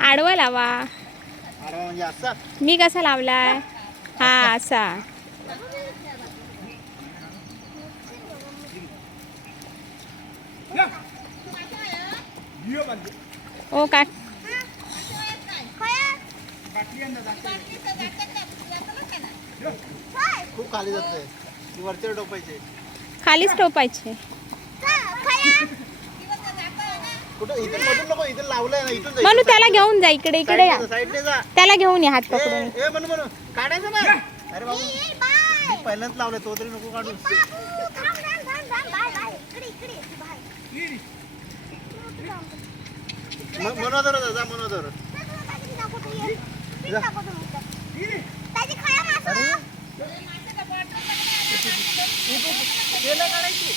आडवा लावा. मी कसा लावलाय? हा असा. ओ का खूप खाली जाते. वरच्या टोपायचे. खालीच टोपायचे. कुठं इथून मधून नको, इथून लावलंय ना, इथून म्हणून त्याला घेऊन जा इकडे इकडे या. साईडने जा. त्याला घेऊन या हात पकडून. ए म्हणून म्हणून काढायचं ना. अरे बाबू मी पहिल्यांदाच लावलंय, तो तरी नको काढू. मनोदर जा, मनोदर. काढायची